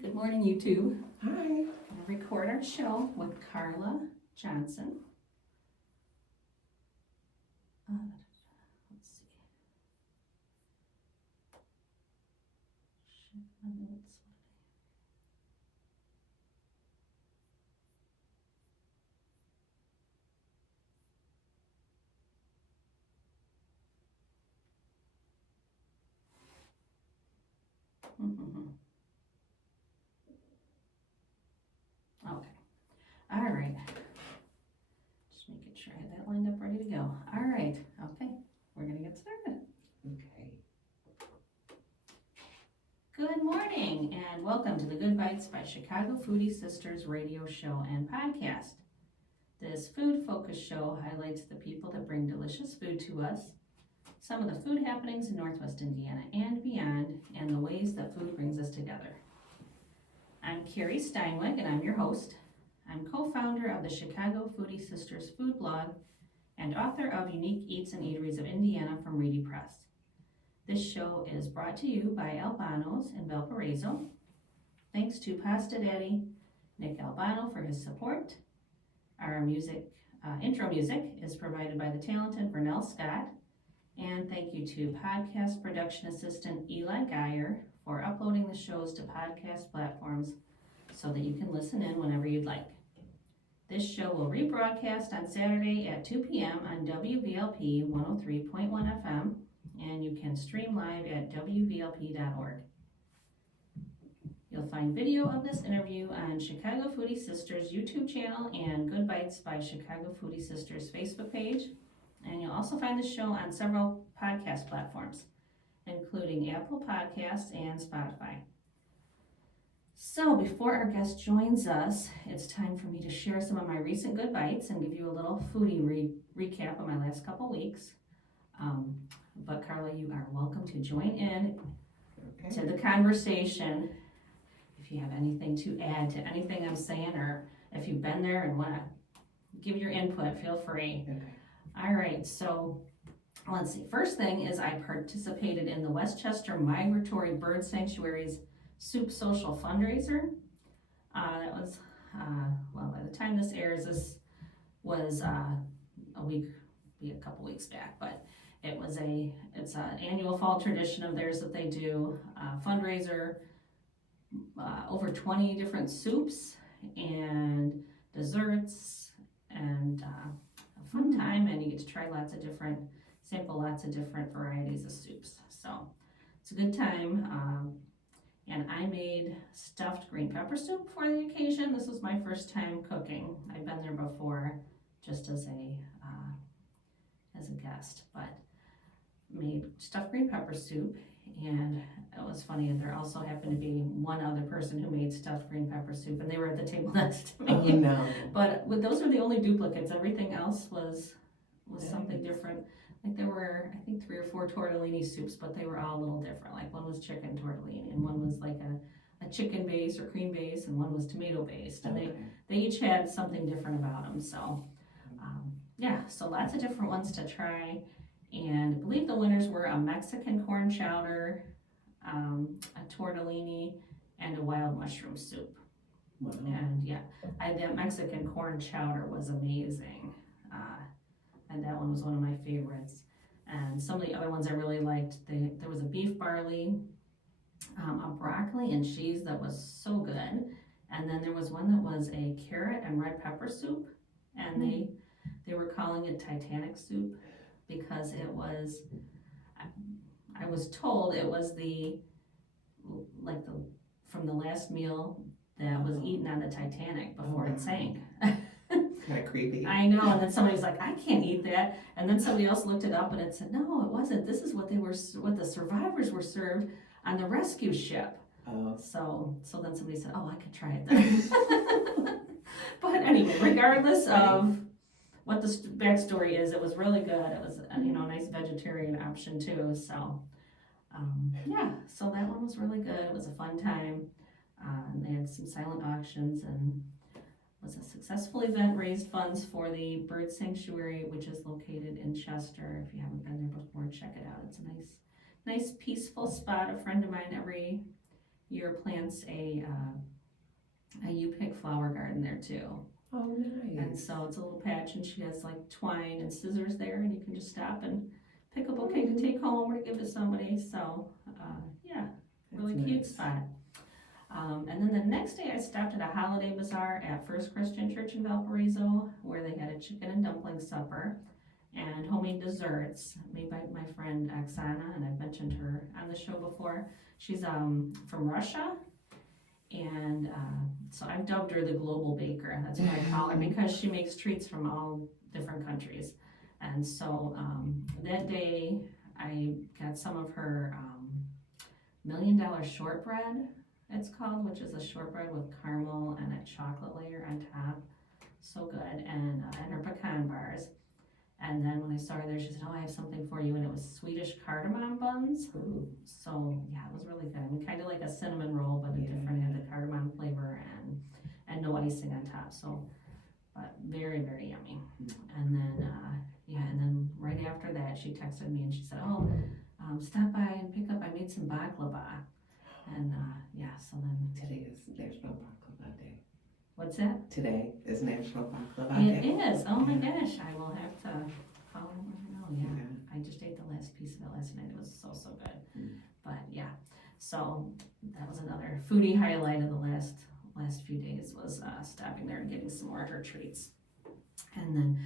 Good morning, YouTube. Hi. I'm going to record our show with Carla Johnson. Let's see. Check my notes. Okay. All right. Just making sure I had that lined up ready to go. All right. Okay. We're going to get started. Okay. Good morning and welcome to the Good Bites by Chicago Foodie Sisters radio show and podcast. This food-focused show highlights the people that bring delicious food to us, some of the food happenings in Northwest Indiana and beyond, and the ways that food brings us together. I'm Carrie Steinweg and I'm your host. I'm co-founder of the Chicago Foodie Sisters food blog and author of Unique Eats and Eateries of Indiana from Reedy Press. This show is brought to you by Albano's in Valparaiso. Thanks to Pasta Daddy Nick Albano for his support. Our intro music is provided by the talented Vernell Scott. And thank you to podcast production assistant Eli Geyer for uploading the shows to podcast platforms so that you can listen in whenever you'd like. This show will rebroadcast on Saturday at 2 p.m. on WVLP 103.1 FM, and you can stream live at wvlp.org. You'll find video of this interview on Chicago Foodie Sisters YouTube channel and Good Bites by Chicago Foodie Sisters Facebook page. And you'll also find the show on several podcast platforms, including Apple Podcasts and Spotify. So before our guest joins us, it's time for me to share some of my recent Good Bites and give you a little foodie recap of my last couple weeks. But Carla, you are welcome to join in to the conversation. If you have anything to add to anything I'm saying, or if you've been there and want to give your input, feel free. Okay. All right, so let's see. First thing is I participated in the Westchester Migratory Bird Sanctuary's Soup Social Fundraiser. That was, by the time this airs, this was a couple weeks back, but it's an annual fall tradition of theirs that they do a fundraiser, over 20 different soups and desserts, and a fun time, and you get to try sample lots of different varieties of soups. So it's a good time. And I made stuffed green pepper soup for the occasion. This was my first time cooking. I've been there before just as a guest, but made stuffed green pepper soup. And it was funny, there also happened to be one other person who made stuffed green pepper soup, and they were at the table next to me. Oh, no. But those were the only duplicates. Everything else was something different. Like there were, I think, 3 or 4 tortellini soups, but they were all a little different. Like one was chicken tortellini, and one was like a chicken base or cream base, and one was tomato based. And they each had something different about them. So, so lots of different ones to try. And I believe the winners were a Mexican corn chowder, a tortellini, and a wild mushroom soup. Wow. And that Mexican corn chowder was amazing. And that one was one of my favorites. And some of the other ones I really liked, there was a beef barley, a broccoli and cheese that was so good. And then there was one that was a carrot and red pepper soup. And they were calling it Titanic soup because it was, I was told it was from the last meal that was eaten on the Titanic before it sank. Kind of creepy. I know, and then somebody was like, I can't eat that. And then somebody else looked it up and it said, no, it wasn't. This is what the survivors were served on the rescue ship. Oh. So then somebody said, oh, I could try it then. But anyway, regardless of what the backstory is, it was really good. It was a nice vegetarian option too. So so that one was really good. It was a fun time. And they had some silent auctions, and was a successful event, raised funds for the bird sanctuary, which is located in Chester. If you haven't been there before, check it out. It's a nice peaceful spot. A friend of mine every year plants a U-pick flower garden there too. Oh, And nice. so it's a little patch, and she has like twine and scissors there, and you can just stop and pick a bouquet to take home or to give to somebody. So yeah, really That's cute nice. spot. And then the next day I stopped at a holiday bazaar at First Christian Church in Valparaiso, where they had a chicken and dumpling supper and homemade desserts made by my friend Oksana, and I've mentioned her on the show before. She's from Russia, and so I've dubbed her the global baker. That's what I call her, because she makes treats from all different countries. And so that day I got some of her $1,000,000 shortbread, it's called, which is a shortbread with caramel and a chocolate layer on top. So good. And her pecan bars. And then when I saw her there, she said, "Oh, I have something for you," and it was Swedish cardamom buns. Ooh. So yeah, it was really good. I mean, kind of like a cinnamon roll, but a different. It had the cardamom flavor and no icing on top. So, but very, very yummy. And then and then right after that, she texted me and she said, "Oh, stop by and pick up. I made some baklava." And so then Today is National Baklava Day. what's that? Today is National Baklava It Day. is. Oh my gosh, I will have to follow her. Yeah. I just ate the last piece of it last night. It was so good. But yeah, so that was another foodie highlight of the last few days, was stopping there and getting some more of her treats. And then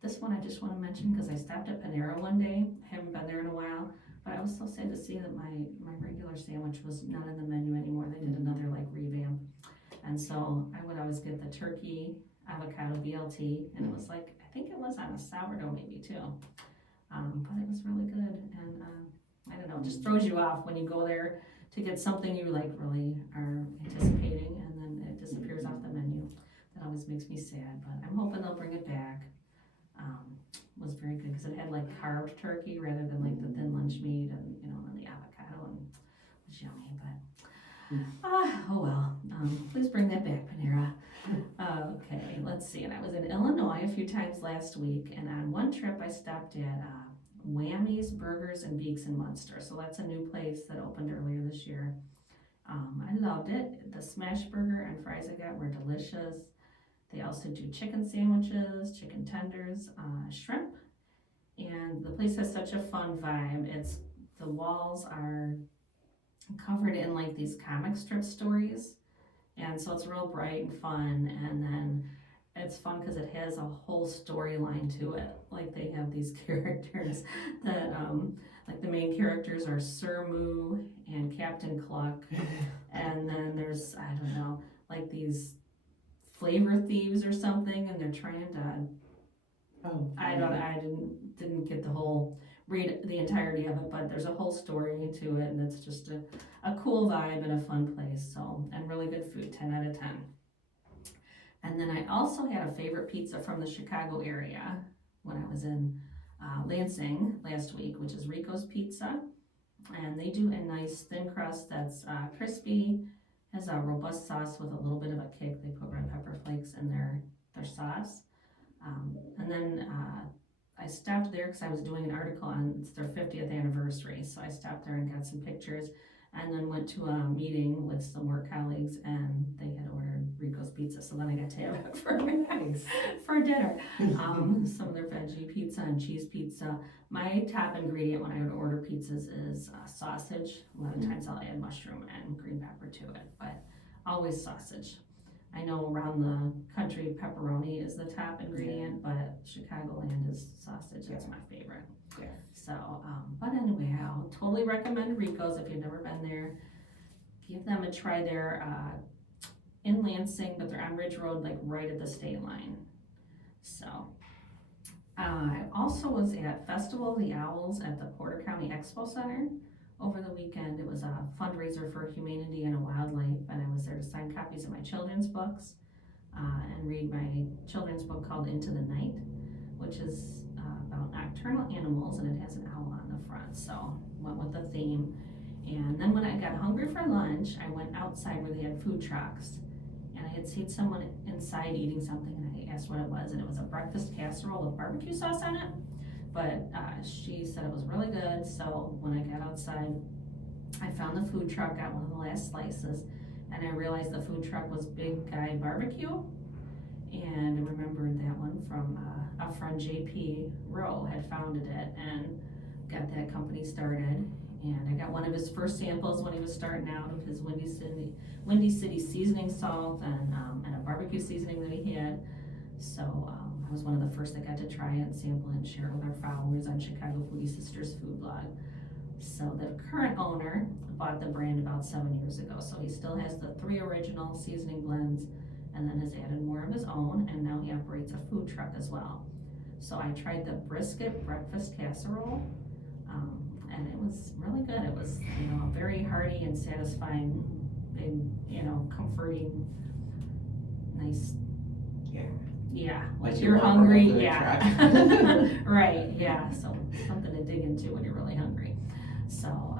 this one I just want to mention, because I stopped at Panera one day. I haven't been there in a while, but I was so sad to see that my regular sandwich was not in the menu anymore. They did another like revamp, and so I would always get the turkey avocado BLT, and it was like, I think it was on a sourdough maybe too, but it was really good. And I don't know, it just throws you off when you go there to get something you like really are anticipating, and then it disappears off the menu. That always makes me sad, but I'm hoping they'll bring it back. Was very good, because it had like carved turkey rather than like the thin lunch meat, and and the avocado, and it was yummy. But oh well. Please bring that back, Panera. Okay, let's see. And I was in Illinois a few times last week, and on one trip I stopped at Whammy's Burgers and Beaks in Munster. So that's a new place that opened earlier this year. I loved it. The smash burger and fries I got were delicious. They also do chicken sandwiches, chicken tenders, shrimp, and the place has such a fun vibe. The walls are covered in like these comic strip stories, and so it's real bright and fun. And then it's fun because it has a whole storyline to it. Like they have these characters that like the main characters are Sir Moo and Captain Cluck, and then there's, I don't know, like these flavor thieves or something, and they're trying to I didn't get the whole read the entirety of it, but there's a whole story to it, and it's just a cool vibe and a fun place. So, and really good food, 10 out of 10. And then I also had a favorite pizza from the Chicago area when I was in Lansing last week, which is Rico's Pizza, and they do a nice thin crust that's crispy, has a robust sauce with a little bit of a kick. They put red pepper flakes in their sauce. And then I stopped there because I was doing an article on it's their 50th anniversary. So I stopped there and got some pictures, and then went to a meeting with some work colleagues, and they had ordered Rico's Pizza. So then I got to have it for dinner. Some of their veggie pizza and cheese pizza. My top ingredient when I would order pizzas is sausage. A lot of times I'll add mushroom and green pepper to it, but always sausage. I know around the country pepperoni is the top ingredient, but Chicagoland is sausage. That's my favorite. Yeah. So, but anyway, I'll totally recommend Rico's if you've never been there. Give them a try. They're in Lansing, but they're on Ridge Road, like right at the state line. So, I also was at Festival of the Owls at the Porter County Expo Center over the weekend. It was a fundraiser for humanity and wildlife, and I was there to sign copies of my children's books and read my children's book called Into the Night, which is about nocturnal animals, and it has an owl on the front, so went with the theme. And then when I got hungry for lunch, I went outside where they had food trucks, and I had seen someone inside eating something, and I asked what it was, and it was a breakfast casserole with barbecue sauce on it. But she said it was really good, so when I got outside, I found the food truck, got one of the last slices, and I realized the food truck was Big Guy Barbecue. And I remembered that one from a friend, JP Rowe, had founded it and got that company started. And I got one of his first samples when he was starting out of his Windy City seasoning salt and a barbecue seasoning that he had. So I was one of the first that got to try it, sample it, and share it with our followers on Chicago Foodie Sisters food blog. So the current owner bought the brand about 7 years ago. So he still has the 3 original seasoning blends and then has added more of his own, and now he operates a food truck as well. So I tried the brisket breakfast casserole, and it was really good. It was, a very hearty and satisfying, big, comforting, nice. Yeah, like you're hungry, yeah. Right, yeah, so something to dig into when you're really hungry. So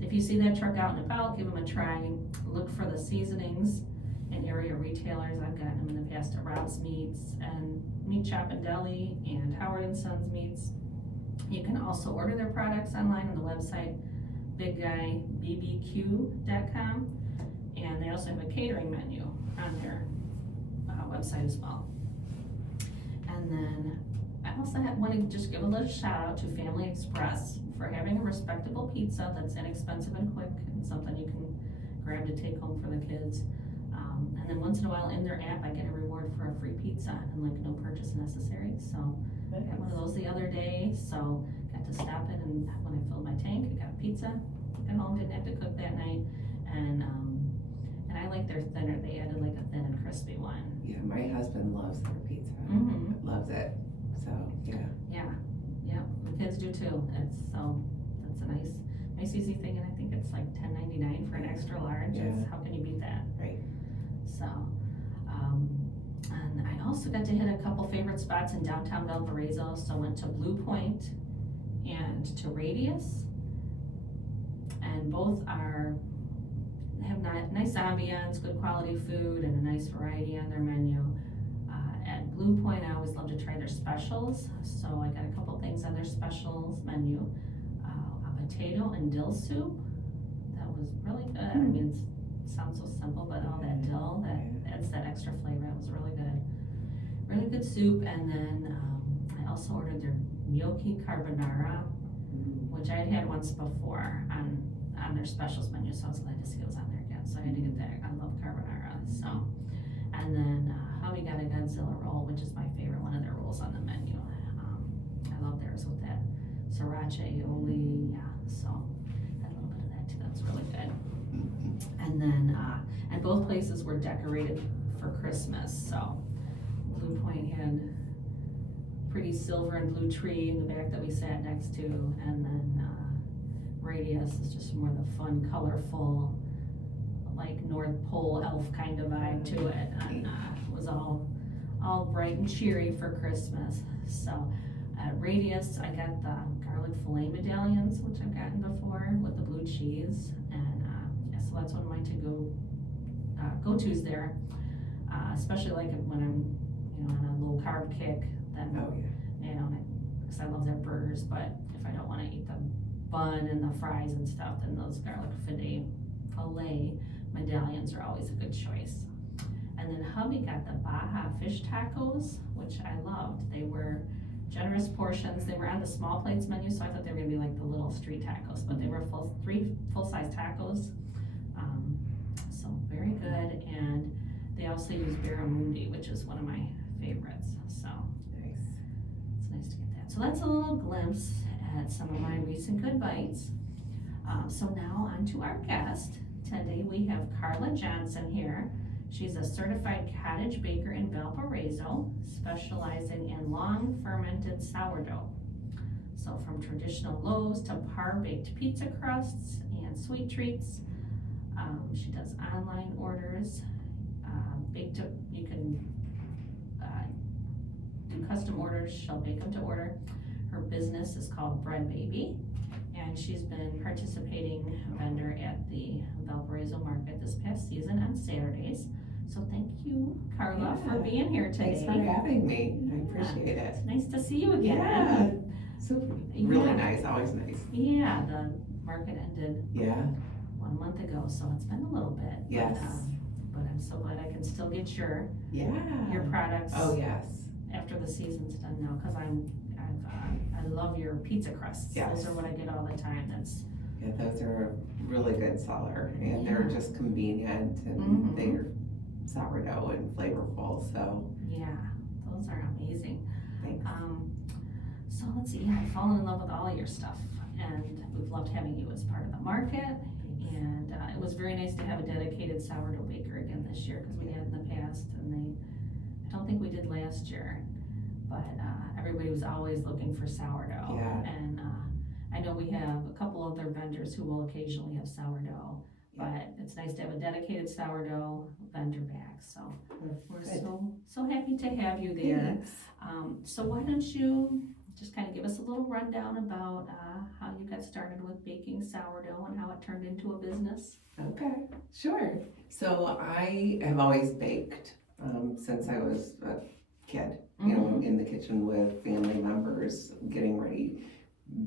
if you see that truck out and about, give them a try. Look for the seasonings in area retailers. I've gotten them in the past at Rob's Meats and Meat Shop and Deli and Howard & Sons Meats. You can also order their products online on the website bigguybbq.com, and they also have a catering menu on their website as well. And then I also want to just give a little shout out to Family Express for having a respectable pizza that's inexpensive and quick and something you can grab to take home for the kids. And then once in a while in their app I get a reward for a free pizza and like no purchase necessary. So I got one of those the other day, so got to stop in, and when I filled my tank I got a pizza, got home, didn't have to cook that night, and I like their thinner. They added like a thin and crispy one. Yeah, my husband loves their pizza. Loves it. So yeah. Yeah, the kids do too. That's a nice easy thing, and I think it's like $10.99 for an extra large. Yeah. How can you beat that? Right. So, and I also got to hit a couple favorite spots in downtown Valparaiso. So I went to Blue Point and to Radius, and both have nice ambiance, good quality food, and a nice variety on their menu. At Blue Point, I always love to try their specials. So I got a couple things on their specials menu. A potato and dill soup. That was really good. I mean, it sounds so simple, but all that dill, that adds that extra flavor. It was really good. Really good soup. And then I also ordered their gnocchi carbonara, which I had once before on their specials menu. So I was glad to see it was on there again. So I had to get that. I love carbonara. So, and then we got a Godzilla roll, which is my favorite one of their rolls on the menu. I love theirs with that sriracha aioli. Yeah, so had a little bit of that too. That was really good. And then, and both places were decorated for Christmas. So Blue Point had pretty silver and blue tree in the back that we sat next to, and then Radius is just more the fun, colorful, like North Pole elf kind of vibe to it, and was all bright and cheery for Christmas. So at Radius, I got the garlic filet medallions, which I've gotten before, with the blue cheese, and so that's one of my go-tos there, especially like when I'm on a low carb kick. Then because I love their burgers, but if I don't want to eat the bun and the fries and stuff, then those garlic filet medallions are always a good choice. And then hubby got the Baja fish tacos, which I loved. They were generous portions. They were on the small plates menu, so I thought they were gonna be like the little street tacos, but they were 3 full-size tacos. So very good. And they also use barramundi, which is one of my favorites. So Nice. it's nice to get that. So that's a little glimpse at some of my recent good bites. So now on to our guest. Today we have Carla Johnson here. She's a certified cottage baker in Valparaiso, specializing in long fermented sourdough. So from traditional loaves to par-baked pizza crusts and sweet treats. She does online orders. You can do custom orders. She'll bake them to order. Her business is called Bread Baby, and she's been participating vendor at the Valparaiso market this past season on Saturdays. So thank you, Carla, for being here today. Thanks for having me. I appreciate it. Nice to see you again. Yeah, super, really nice, always nice. Yeah, the market ended. Yeah. 1 month ago, so it's been a little bit. Yes. But I'm so glad I can still get your products. Oh yes. After the season's done now, because I love your pizza crusts. Yes. Those are what I get all the time. Those are a really good seller, and they're just convenient, and they're sourdough and flavorful. So yeah, those are amazing. Thanks. So let's see. Yeah, I've fallen in love with all of your stuff, and we've loved having you as part of the market. And it was very nice to have a dedicated sourdough baker again this year, because we had in the past, and I don't think we did last year, but everybody was always looking for sourdough. Yeah. And I know we have a couple other vendors who will occasionally have sourdough, but it's nice to have a dedicated sourdough vendor back. So we're so happy to have you there. So why don't you just kind of give us a little rundown about how you got started with baking sourdough and how it turned into a business? Okay, sure. So I have always baked since I was a kid, you know, in the kitchen with family members, getting ready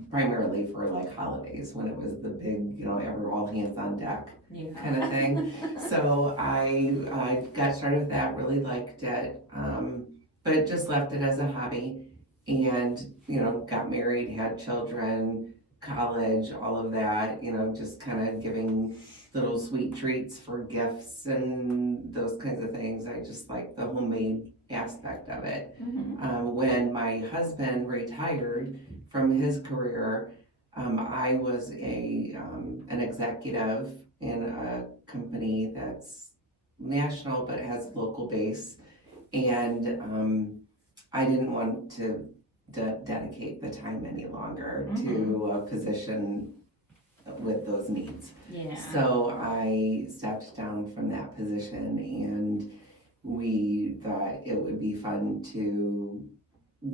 primarily for like holidays, when it was the big, you know, all hands on deck kind of thing. So I got started with that, really liked it, but just left it as a hobby, and, you know, got married, had children, college, all of that, you know, just kind of giving little sweet treats for gifts and those kinds of things. I just like the homemade aspect of it. When my husband retired from his career, I was an executive in a company that's national but has local base, and I didn't want to dedicate the time any longer to a position with those needs. So I stepped down from that position, and we thought it would be fun to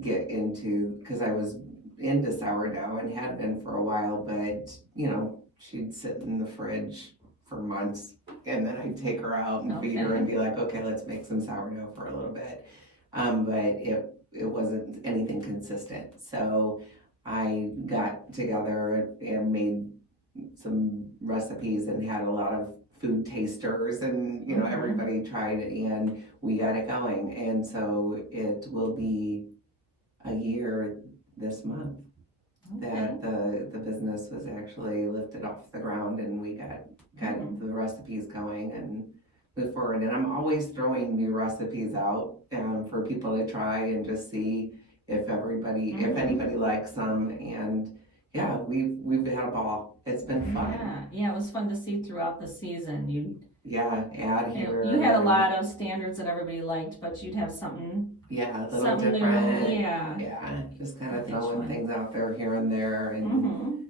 get into, because I was into sourdough and had been for a while, but you know, she'd sit in the fridge for months, and then I'd take her out and feed her and be like, okay, let's make some sourdough for a little bit. But it wasn't anything consistent. So I got together and made some recipes and had a lot of food tasters, and you know, everybody tried it, and we got it going. And so it will be a year this month that the business was actually lifted off the ground, and we got the recipes going and move forward. And I'm always throwing new recipes out for people to try and just see if anybody likes them. And yeah, we've had a ball. It's been fun. Yeah, it was fun to see throughout the season. Add here. You had a lot of standards that everybody liked, but you'd have something. A little different. New. Just kind of throwing things out there here and there, and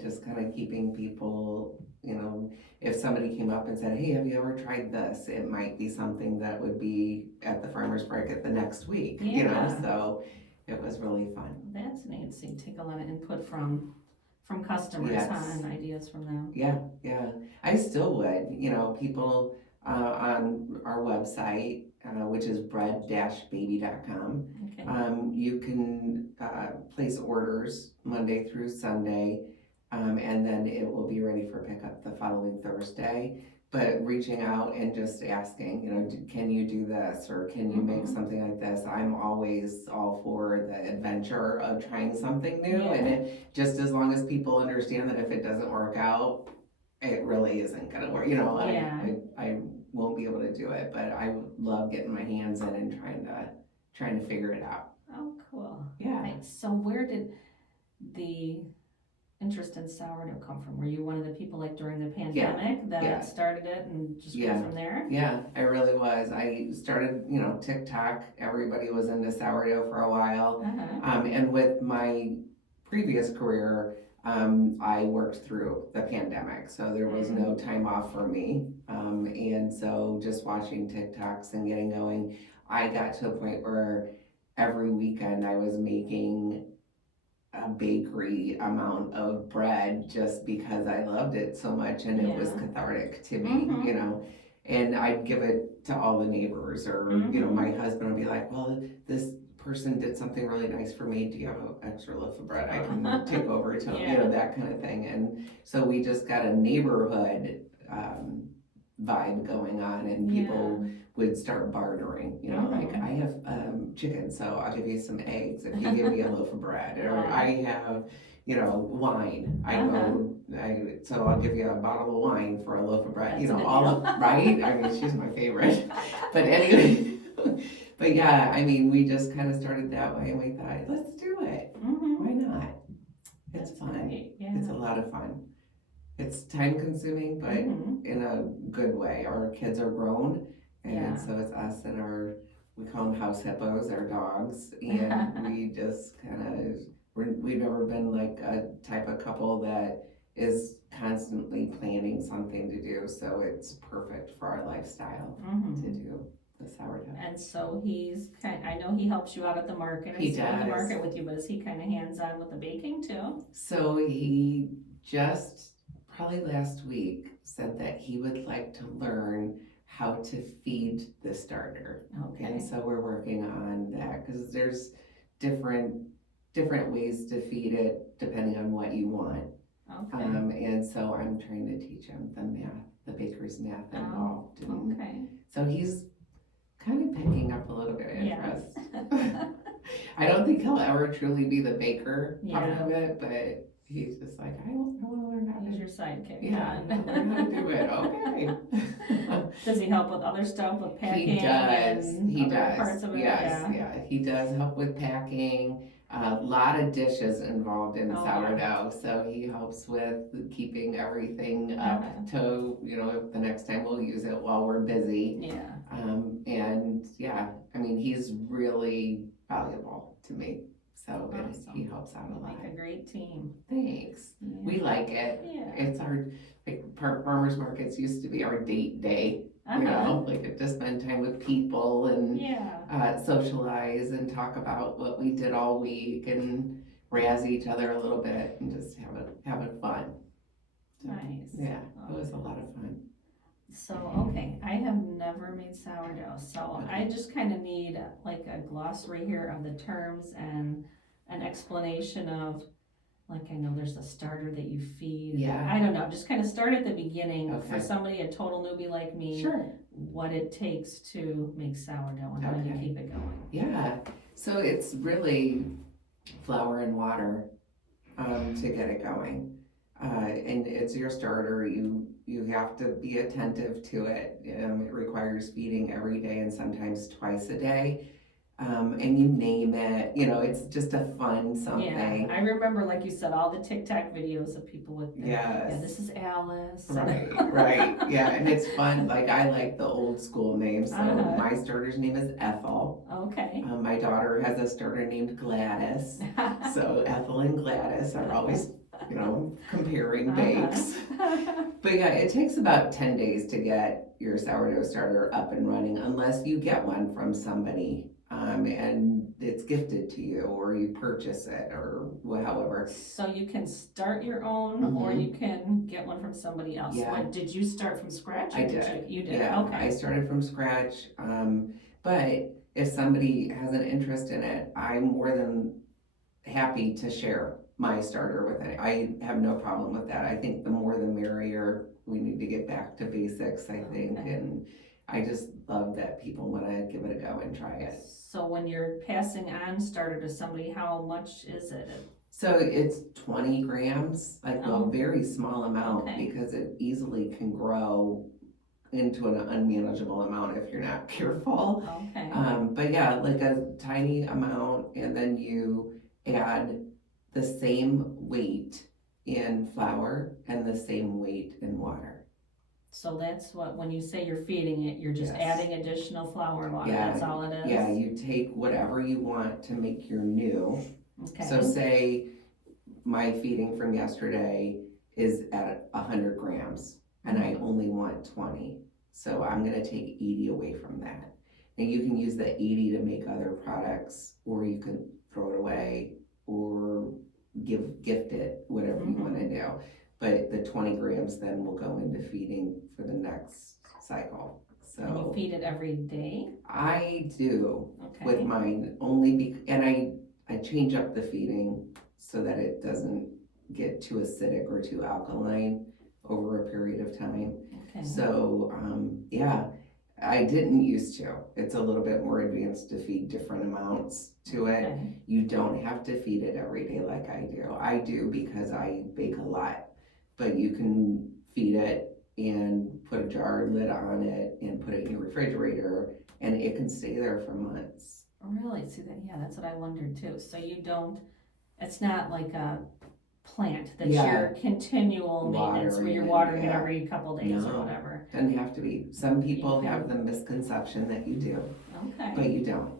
just kind of keeping people, you know, if somebody came up and said, hey, have you ever tried this? It might be something that would be at the farmer's market the next week, you know, so it was really fun. That's neat. So you take a lot of input from customers and ideas from them. I still would, you know, people on our website, which is bread-baby.com. You can place orders Monday through Sunday, and then it will be ready for pickup the following Thursday. But reaching out and just asking, you know, can you do this, or can you make something like this? I'm always all for the adventure of trying something new, and it just, as long as people understand that if it doesn't work out, it really isn't gonna work. You know, I won't be able to do it, but I love getting my hands in and trying to figure it out. Oh, cool. Yeah. Right. So where did the interest in sourdough come from? Were you one of the people, like during the pandemic, that started it and just grew from there? Yeah, I really was. I started, you know, TikTok. Everybody was into sourdough for a while. And with my previous career, I worked through the pandemic, so there was no time off for me. And so just watching TikToks and getting going, I got to a point where every weekend I was making a bakery amount of bread just because I loved it so much, and it was cathartic to me, you know. And I'd give it to all the neighbors, or you know, my husband would be like, well, this person did something really nice for me. Do you have an extra loaf of bread I can take over to, that kind of thing. And so we just got a neighborhood vibe going on, and people would start bartering, like, I have chicken, so I'll give you some eggs if you give me a loaf of bread, or I have, wine. So I'll give you a bottle of wine for a loaf of bread. That's All of right. I mean, she's my favorite. But anyway, but yeah, I mean, we just kind of started that way, and we thought, let's do it. Why not? It's fun. Great. Yeah. It's a lot of fun. It's time consuming, but in a good way. Our kids are grown, and so it's us and we call them house hippos, our dogs, and we just kind of, we've never been like a type of couple that is constantly planning something to do, so it's perfect for our lifestyle to do the sourdough. And so I know he helps you out at the market. He does. At the market with you, but is he kind of hands-on with the baking too? So he just, probably last week, said that he would like to learn how to feed the starter. Okay. And so we're working on that, because there's different ways to feed it depending on what you want. Okay. And so I'm trying to teach him the math, the baker's math involved. Okay. So he's kind of picking up a little bit of interest. I don't think he'll ever truly be the baker part of it, but he's just like, I want to learn how to. He's your sidekick. Yeah, learn how to do it. Okay. Does he help with other stuff, with packing? He does. And other parts of it? Yeah. He does help with packing. A lot of dishes involved in sourdough, so he helps with keeping everything up to, the next time we'll use it while we're busy. Yeah. And I mean, he's really valuable to me. So awesome. He helps out a lot. Make a great team. Thanks. Yeah. We like it. Yeah. It's our, farmers markets used to be our date day. To spend time with people and socialize and talk about what we did all week and razz each other a little bit and just have it fun. So, nice. Yeah, it was a lot of fun. So, okay, I have never made sourdough, so I just kind of need like a glossary here of the terms and an explanation of, like, I know there's a starter that you feed. Yeah. I don't know, just kind of start at the beginning for Okay. somebody, a total newbie like me. Sure. What it takes to make sourdough and how you keep it going. Yeah, so it's really flour and water to get it going. And it's your starter. You have to be attentive to it. It requires feeding every day and sometimes twice a day. And you name it, it's just a fun something. Yeah, I remember, like you said, all the TikTok videos of people with this is Alice. Right, yeah, and it's fun. Like, I like the old school names, so my starter's name is Ethel. Okay. My daughter has a starter named Gladys, so Ethel and Gladys are always, comparing bakes. But yeah, it takes about 10 days to get your sourdough starter up and running, unless you get one from somebody. And it's gifted to you, or you purchase it, or however. So you can start your own, or you can get one from somebody else. Yeah. What, did you start from scratch? I did. You did? Yeah, okay. I started from scratch. But if somebody has an interest in it, I'm more than happy to share my starter with it. I have no problem with that. I think the more the merrier. We need to get back to basics, I think, and I just love that people want to give it a go and try it. So when you're passing on starter to somebody, how much is it? So it's 20 grams, like a very small amount, because it easily can grow into an unmanageable amount if you're not careful. Okay. But yeah, like a tiny amount, and then you add the same weight in flour and the same weight in water. So that's what, when you say you're feeding it, you're just adding additional flour and water, that's all it is? Yeah, you take whatever you want to make your new. Okay. So say my feeding from yesterday is at 100 grams, and I only want 20. So I'm gonna take 80 away from that. And you can use the 80 to make other products, or you can throw it away, or gift it, whatever you wanna do. But the 20 grams then will go into feeding for the next cycle. So And you feed it every day? I do Okay. with mine and I change up the feeding so that it doesn't get too acidic or too alkaline over a period of time. Okay. So, yeah, I didn't used to. It's a little bit more advanced to feed different amounts to it. Okay. You don't have to feed it every day like I do. I do because I bake a lot, but you can feed it and put a jar lid on it and put it in your refrigerator and it can stay there for months. Really? See that? Yeah, that's what I wondered too. So you don't, it's not like a plant that's Yeah. your continual maintenance where you're watering it yeah. every couple days or No. whatever. Doesn't have to be. Some people You have can- the misconception that you do, Okay. but you don't.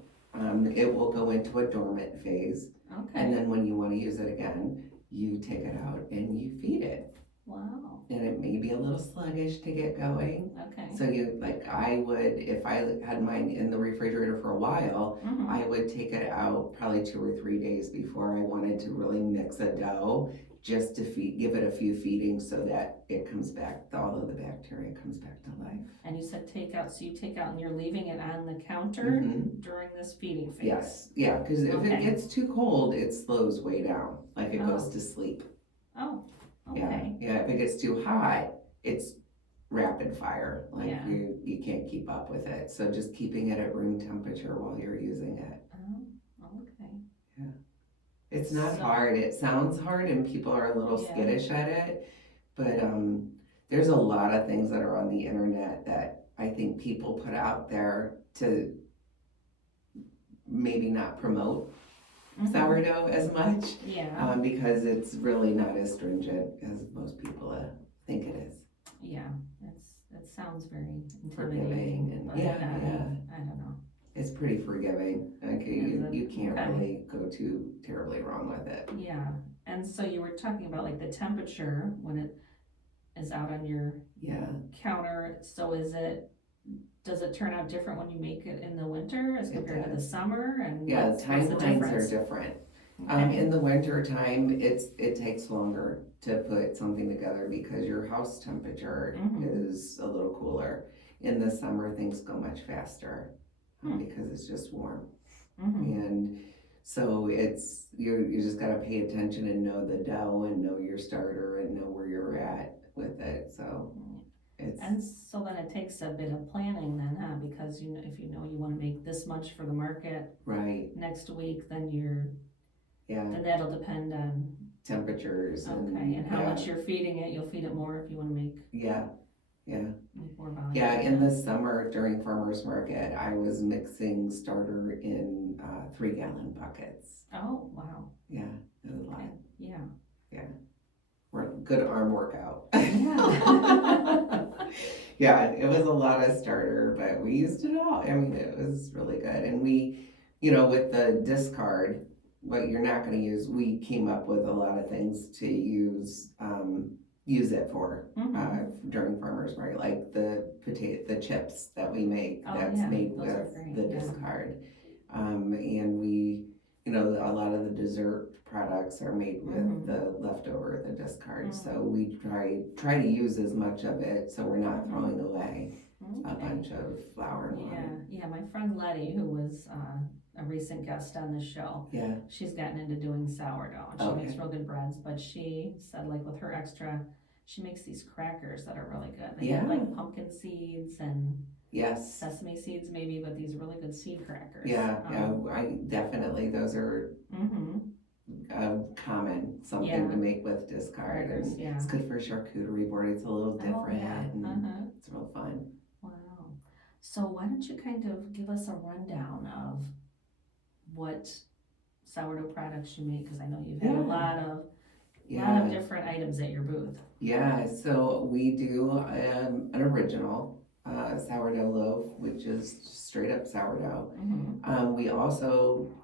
It will go into a dormant phase, and Okay. then when you want to use it again, you take it out and you feed it. Wow. And it may be a little sluggish to get going. Okay. So I would, if I had mine in the refrigerator for a while, Mhm. I would take it out probably 2 or 3 days before I wanted to really mix a dough, just to give it a few feedings so that it comes back, all of the bacteria comes back to life. And you said take out, so you take out and you're leaving it on the counter Mhm. during this feeding phase? Yes, yeah, because if Okay. it gets too cold, it slows way down, like it goes Oh. to sleep. Oh, Yeah, okay. yeah, if it gets too hot, it's rapid fire, like Yeah. you can't keep up with it. So just keeping it at room temperature while you're using it. Oh, okay. It's not So- hard. It sounds hard and people are a little Yeah. skittish at it, but there's a lot of things that are on the internet that I think people put out there to maybe not promote Mhm. sourdough as much, Yeah, because it's really not as stringent as most people think it is. yeah, it sounds very Forgiving intimidating, and but yeah. I don't know. It's pretty forgiving. Okay, Is it? you can't Okay. really go too terribly wrong with it. Yeah, and so you were talking about like the temperature when it is out on your Yeah, counter, so does it turn out different when you make it in the winter as It compared to the does. summer, and yeah, what's the timelines are difference? different. Okay. In the winter time, it takes longer to put something together because your house temperature Mhm. is a little cooler. In the summer, things go much faster because it's just warm. Mhm. And so you just gotta pay attention and know the dough and know your starter and know where you're at with it. So it's And so then it takes a bit of planning then, huh? Because if you know you wanna make this much for the market right, next week, then yeah, then that'll depend on, temperatures and okay, and how yeah, much you're feeding it, you'll feed it more if you wanna make yeah. more volume. Yeah, in the summer during farmer's market, I was mixing starter in 3-gallon buckets. Oh, wow, Yeah, it was a lot. yeah. Good arm workout. Yeah. Yeah, it was a lot of starter, but we used it all. I mean, it was really good. And with the discard, what you're not going to use, we came up with a lot of things to use it for Mhm. during farmers market, like the chips that we make. Oh, That's yeah, made those are with great, the yeah. discard, and we. A lot of the dessert products are made with Mhm. the leftover, the discard. Mm. So we try to use as much of it so we're not Mhm. throwing away a Okay. bunch of flour and water. Yeah, my friend Letty, who was a recent guest on the show, Yeah, she's gotten into doing sourdough, and she makes real good breads, but she said like with her extra, she makes these crackers that are really good. They have Yeah. like pumpkin seeds and yes, sesame seeds maybe, but these really good seed crackers. yeah. I definitely, those are common, something Yeah. to make with discard. Crackers, And yeah. it's good for a charcuterie board. It's a little Oh, different yeah. and it's real fun. Wow. So why don't you kind of give us a rundown of what sourdough products you make, because I know you've had a Yeah. lot of Yeah. different items at your booth. Yeah, so we do an original sourdough loaf, which is straight up sourdough. We also,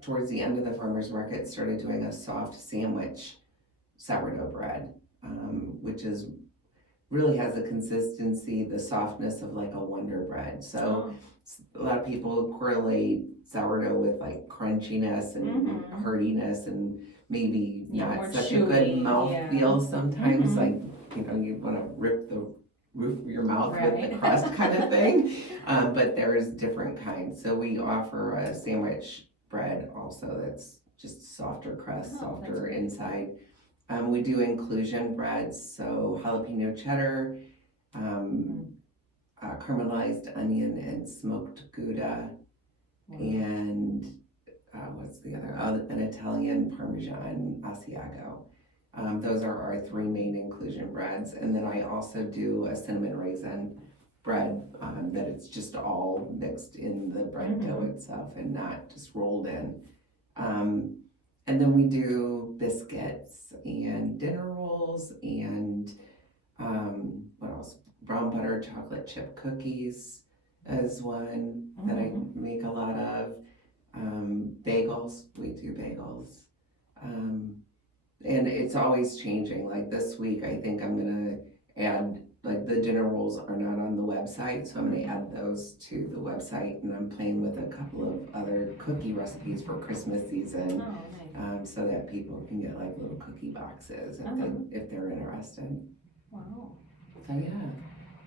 towards the end of the farmer's market, started doing a soft sandwich sourdough bread, which really has the consistency, the softness of like a Wonder Bread. So a lot of people correlate sourdough with like crunchiness and heartiness and maybe Yeah, not more such a chewy, good mouth yeah. feel sometimes. Like, you want to rip the roof of your mouth with Right. the crust kind of thing. But there's different kinds. So we offer a sandwich bread also that's just softer crust, Oh, softer that's great. inside. We do inclusion breads, so jalapeno cheddar, caramelized onion and smoked Gouda, Wow. and what's the other? An Italian Parmesan Asiago. Those are our three main inclusion breads. And then I also do a cinnamon raisin bread that it's just all mixed in the bread dough itself and not just rolled in. And then we do biscuits and dinner rolls and what else? Brown butter chocolate chip cookies is one that I make a lot of. Bagels, we do bagels. And it's always changing. Like this week, I think I'm gonna add, like the dinner rolls are not on the website, so I'm gonna add those to the website. And I'm playing with a couple of other cookie recipes for Christmas season, Oh, nice. so that people can get like little cookie boxes if they're interested. Wow. So yeah,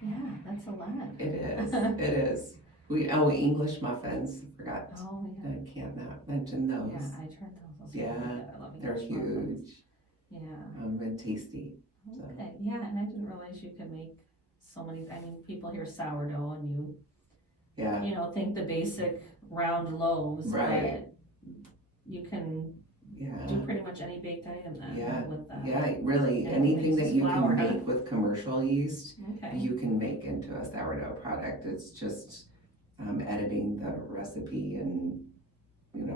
Yeah, that's a lot. it is. It is. English muffins. Forgot. Oh, yeah. I can't not mention those. Yeah, I tried those. Those are Yeah, really good. I love they're English muffins. huge. Yeah. And tasty. So. Okay. Yeah, and I didn't realize you could make so many. I mean, people hear sourdough and you think the basic round loaves, right? But you can do pretty much any baked item then. With that. Yeah, really. And Anything that you flour, can make with commercial yeast, Okay. you can make into a sourdough product. It's just editing the recipe and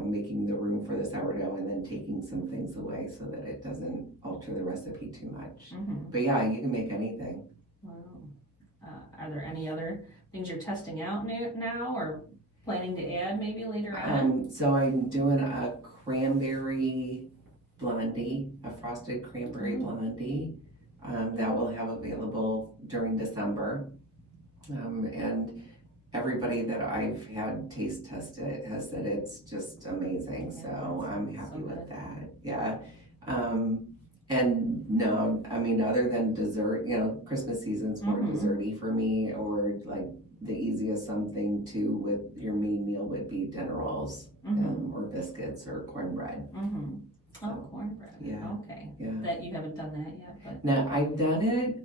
making the room for the sourdough and then taking some things away so that it doesn't alter the recipe too much. But yeah, you can make anything. Wow. Are there any other things you're testing out now or planning to add maybe later on? So I'm doing a cranberry blondie, a frosted cranberry blondie that we'll have available during December. And everybody that I've had taste test it has said it's just amazing. Yeah, So I'm happy so with that. Yeah. And no, I mean, other than dessert, Christmas season's more desserty for me, or like the easiest something to with your main meal would be dinner rolls or biscuits or cornbread. Oh, cornbread. Yeah. Okay. Yeah. That you haven't done that yet, but. No, I've done it,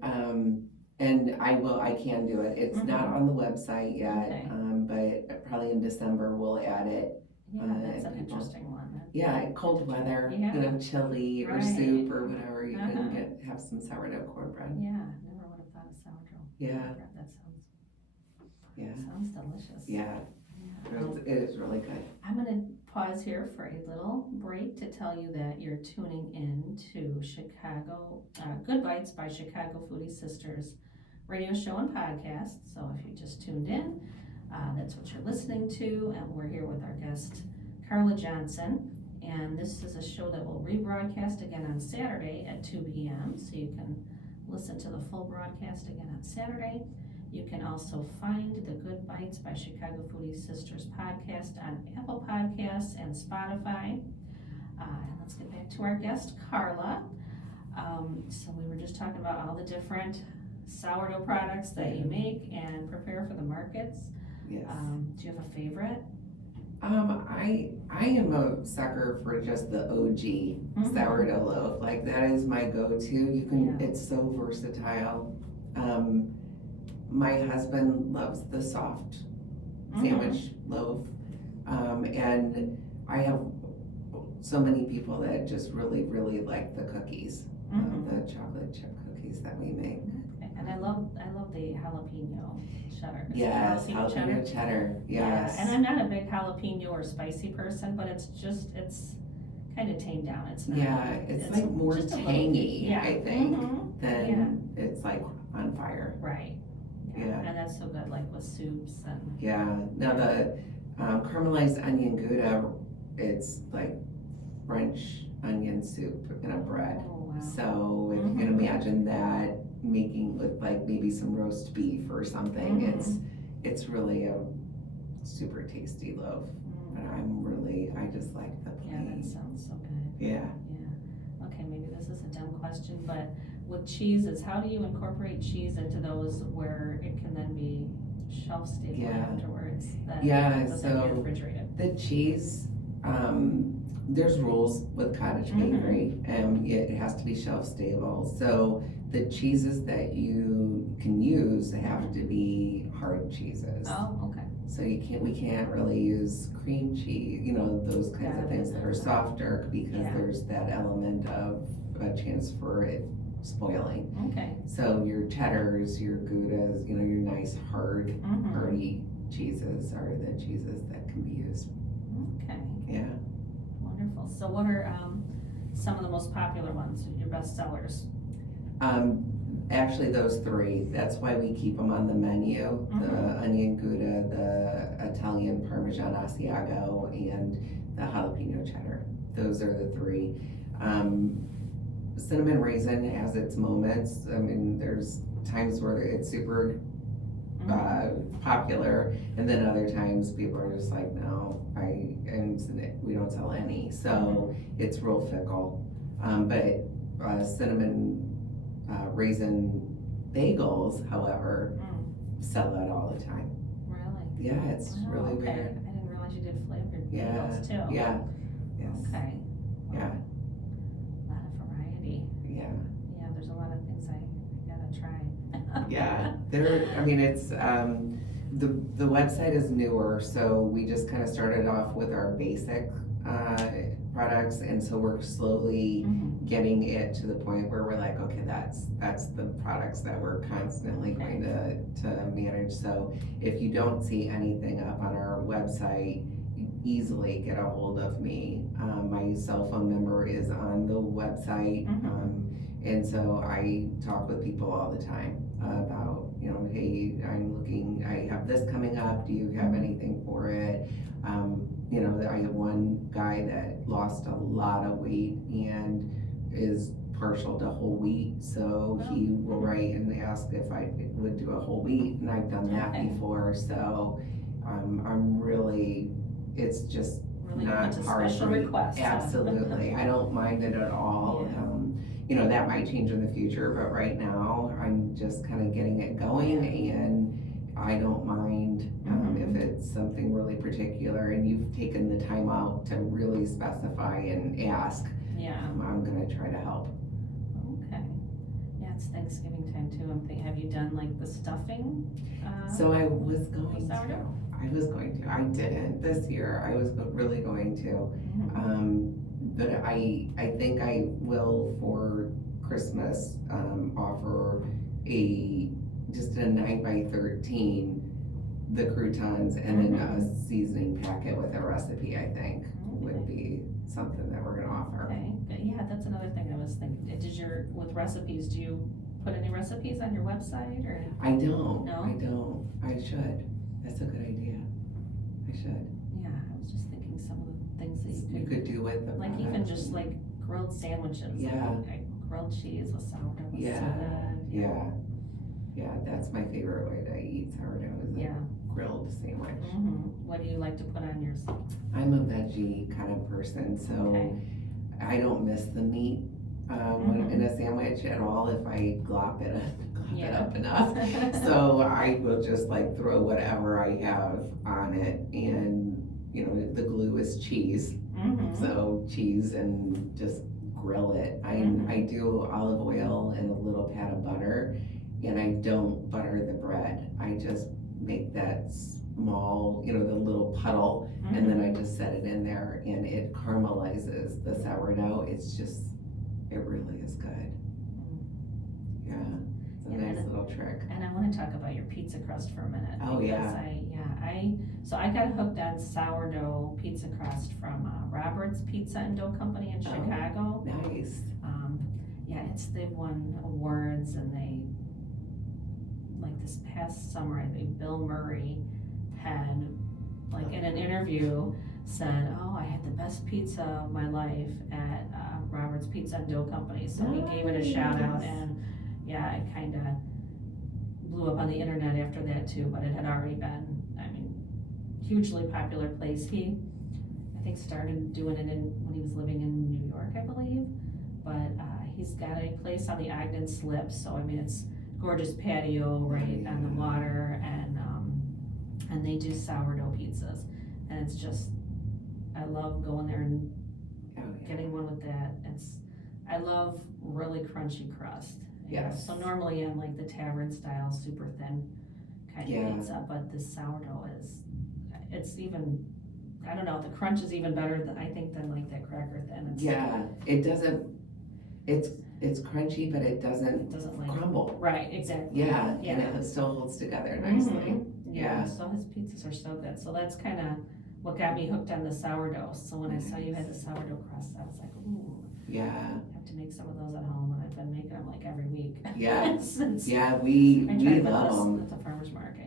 and I can do it. It's not on the website yet, Okay. But probably in December we'll add it. Yeah, that's an people. interesting one. Yeah, cold weather, Yeah. Chili or Right. soup or whatever, you Uh-huh. can have some sourdough cornbread. Yeah, never would have thought of sourdough. Yeah. Cornbread. That sounds delicious. Yeah. Yeah. It is really good. I'm going to pause here for a little break to tell you that you're tuning in to Chicago, Good Bites by Chicago Foodie Sisters radio show and podcast. So if you just tuned in, that's what you're listening to. And we're here with our guest, Carla Johnson. And this is a show that will rebroadcast again on Saturday at 2 p.m. So you can listen to the full broadcast again on Saturday. You can also find the Good Bites by Chicago Foodie Sisters podcast on Apple Podcasts and Spotify. And let's get back to our guest, Carla. So we were just talking about all the different sourdough products that you make and prepare for the markets. Yes. Do you have a favorite? I am a sucker for just the OG sourdough loaf. Like that is my go-to. It's so versatile. My husband loves the soft sandwich loaf. And I have so many people that just really, really like the cookies, the chocolate chip cookies that we make. And I love the jalapeno cheddar. Yes, jalapeno cheddar. Yes. Yeah, and I'm not a big jalapeno or spicy person, but it's kind of tamed down. It's not. Yeah, it's like more tangy, I think, than it's like on fire. Right. Yeah. And that's so good, like with soups and. Yeah. Now the caramelized onion Gouda, it's like French onion soup in a bread. Oh, wow. So if you can imagine that making with like maybe some roast beef or something, it's really a super tasty loaf. And I just like the plain. Yeah, that sounds so good. Yeah. Yeah. Okay, maybe this is a dumb question, but with cheeses, how do you incorporate cheese into those where it can then be shelf stable Yeah. afterwards? That Yeah, doesn't get so refrigerated. the cheese, there's rules with cottage bakery, and it has to be shelf stable. So the cheeses that you can use have to be hard cheeses. Oh, okay. So we can't really use cream cheese, those kinds Got of things it. that are softer, because Yeah. there's that element of a chance for it spoiling. Okay. So your cheddars, your Goudas, your nice hearty cheeses are the cheeses that can be used. Okay. Yeah. Wonderful. So what are some of the most popular ones, your best sellers? Actually, those three. That's why we keep them on the menu. The onion Gouda, the Italian Parmesan Asiago, and the jalapeno cheddar. Those are the three. Cinnamon raisin has its moments. I mean, there's times where it's super popular, and then other times people are just like, no, we don't sell any. So it's real fickle. But cinnamon raisin bagels, however, sell out all the time. Really? Yeah, it's really okay. weird. I didn't realize you did flavored Yeah, bagels too. yeah, yes, Okay. yeah, A lot of variety. yeah, Yeah, there's a lot of things I gotta try. yeah. It's the website is newer, so we just kind of started off with our basic products, and so we're slowly getting it to the point where we're like, okay, that's the products that we're constantly going to manage. So if you don't see anything up on our website, easily get a hold of me. My cell phone number is on the website, and so I talk with people all the time about, hey, I have this coming up, do you have anything for it? I have one guy that lost a lot of weight and is partial to whole wheat, so he will write and ask if I would do a whole wheat, and I've done that before. So I'm really, it's just really not it's a hard special for me. request. Absolutely, I don't mind it at all. That might change in the future, but right now I'm just kind of getting it going, and I don't mind if it's something really particular and you've taken the time out to really specify and ask. I'm gonna try to help. Okay. Yeah, it's Thanksgiving time too. I'm thinking, have you done like the stuffing? So I was going sourdough? to. I didn't this year. I was really going to. But I think I will for Christmas offer just a 9x13, the croutons, and then a seasoning packet with a recipe, I think, would be something that we're gonna offer. Okay, yeah, that's another thing I was thinking. With recipes, do you put any recipes on your website, or? I don't. No? I don't. I should. That's a good idea. I should. Yeah, I was just thinking some of the things that you could do with the like products. Even just like grilled sandwiches. Yeah. Like grilled cheese with sourdough. Yeah, that's my favorite way to eat sourdough, is a grilled sandwich. What do you like to put on yours? I'm a veggie kind of person, so I don't miss the meat when in a sandwich at all if I glop it up enough. So I will just like throw whatever I have on it, and the glue is cheese. So cheese, and just grill it. I do olive oil and a little pat of butter, and I don't butter the bread. I just make that small, the little puddle, and then I just set it in there, and it caramelizes the sourdough. It really is good. Yeah, it's a nice little trick. And I want to talk about your pizza crust for a minute. Oh, yeah. So I got hooked on sourdough pizza crust from Robert's Pizza and Dough Company in Chicago. Nice. They've won awards, and like this past summer, I think Bill Murray had, like in an interview, said, I had the best pizza of my life at Robert's Pizza and Dough Company. So he gave it a shout out, and it kind of blew up on the internet after that too, but it had already been, hugely popular place. He, I think, started doing it when he was living in New York, I believe, but he's got a place on the Ogden Slip, so I mean, it's gorgeous patio right on the water, and they do sourdough pizzas, and it's just, I love going there and getting one with that. I love really crunchy crust. Yes. So normally I'm like the tavern style, super thin kind of pizza, but this sourdough it's even, I don't know, the crunch is even better than, I think, than like that cracker thin. It doesn't, it's crunchy, but it doesn't like crumble. Right, exactly. And it still holds together nicely. So his pizzas are so good. So that's kind of what got me hooked on the sourdough. So when I saw you had the sourdough crust, I was like, ooh. I have to make some of those at home, and I've been making them like every week. We love them at the farmer's market.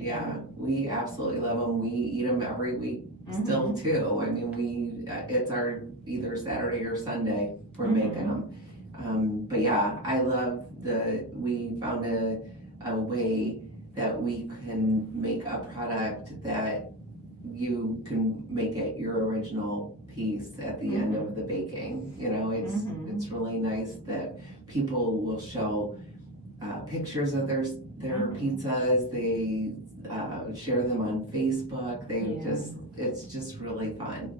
We absolutely love them. We eat them every week still too. I mean, it's our either Saturday or Sunday we're making them. But yeah, I love we found a way that we can make a product that you can make it your original piece at the end of the baking. You know, it's really nice that people will show pictures of their pizzas. They share them on Facebook. It's just really fun.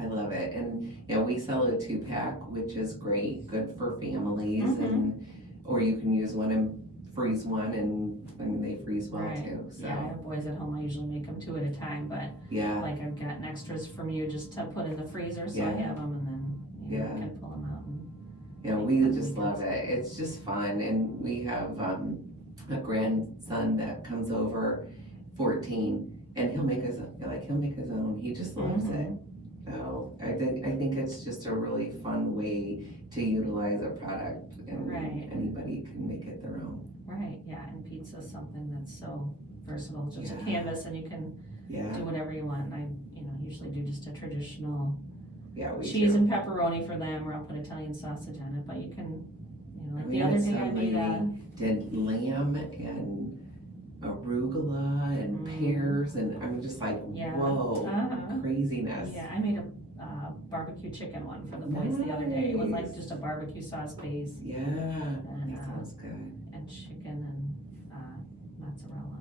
I love it. And we sell a 2-pack, which is great, good for families, or you can use one and freeze one, and I mean they freeze well too. So I have boys at home. I usually make them 2 at a time, but like I've gotten extras from you just to put in the freezer, so I have them, and then I can pull them out. And we just love it. It's just fun, and we have a grandson that comes over, 14, and he'll make his own. He just loves it. So I think it's just a really fun way to utilize a product, and anybody can make it their own. Right, and pizza is something that's so versatile, just a canvas, and you can do whatever you want. I usually do just a traditional cheese and pepperoni for them, or I'll put Italian sausage on it, but you can, like the other day I made did lamb and arugula and pears, and I'm just like, whoa, craziness. I made a barbecue chicken one for the boys the other day. It was like just a barbecue sauce base. And that sounds good. And chicken and mozzarella.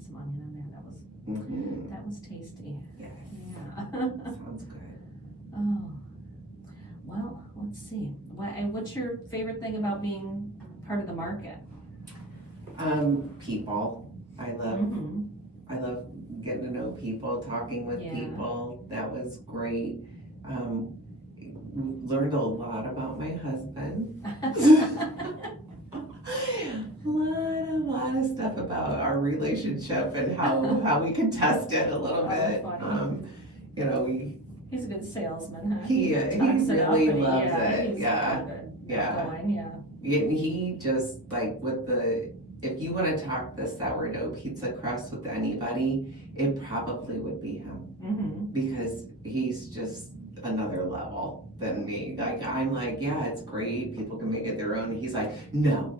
Some onion in there. That was tasty. Sounds good. Oh, well, let's see. What's your favorite thing about being part of the market? People. I love getting to know people, talking with people. That was great. Learned a lot about my husband. A lot of stuff about our relationship and how we could test it a little bit. He's a good salesman, huh? He really loves it. He just if you want to talk the sourdough pizza crust with anybody, it probably would be him, because he's just another level than me. Like I'm like, it's great, people can make it their own. He's like, no,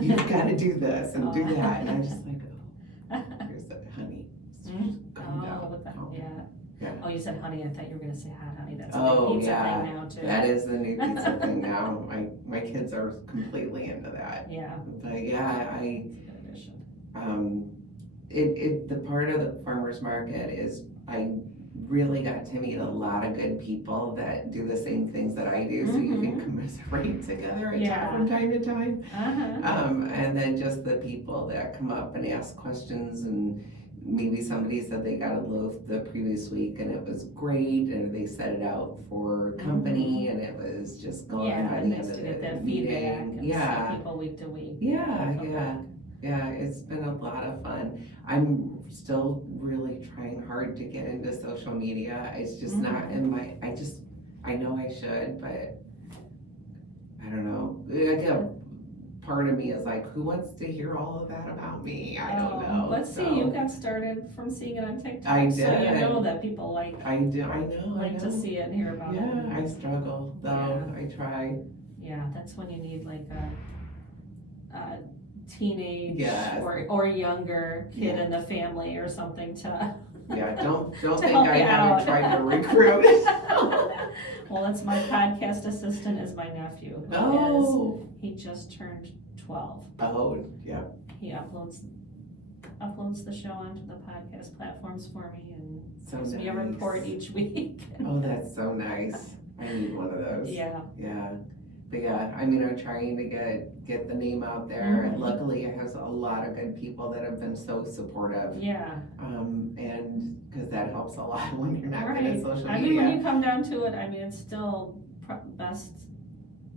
you've got to do this and do that, and I'm just like, here's the honey. Calm down. Oh, you said honey. I thought you were going to say hot honey. That's a new pizza thing now too. That is the new pizza thing now. My kids are completely into that. But the part of the farmer's market is I really got to meet a lot of good people that do the same things that I do, so you can commiserate together from time to time. And then just the people that come up and ask questions, and maybe somebody said they got a loaf the previous week and it was great, and they set it out for company and it was just going by the end of the meeting. People week to week. It's been a lot of fun. I'm still really trying hard to get into social media. It's just not in my, I know I should, but I don't know. Part of me is like, who wants to hear all of that about me? I don't know. Let's see, you got started from seeing it on TikTok. I did. So you know that people like to see it and hear about it. I struggle though. I try. That's when you need like a teenage or younger kid in the family or something to Yeah, don't To think help I you haven't out. tried to recruit. Well, it's my podcast assistant is my nephew. He just turned 12. Oh, yeah. He uploads the show onto the podcast platforms for me and So gives me a report each week. Oh, that's so nice. I need one of those. Yeah. Yeah. But yeah, I mean, I'm trying to get the name out there. And Mhm. luckily, I have a lot of good people that have been so supportive. Yeah. And because that helps a lot when you're not good at Right. social I mean, media. when you come down to it, I mean, it's still best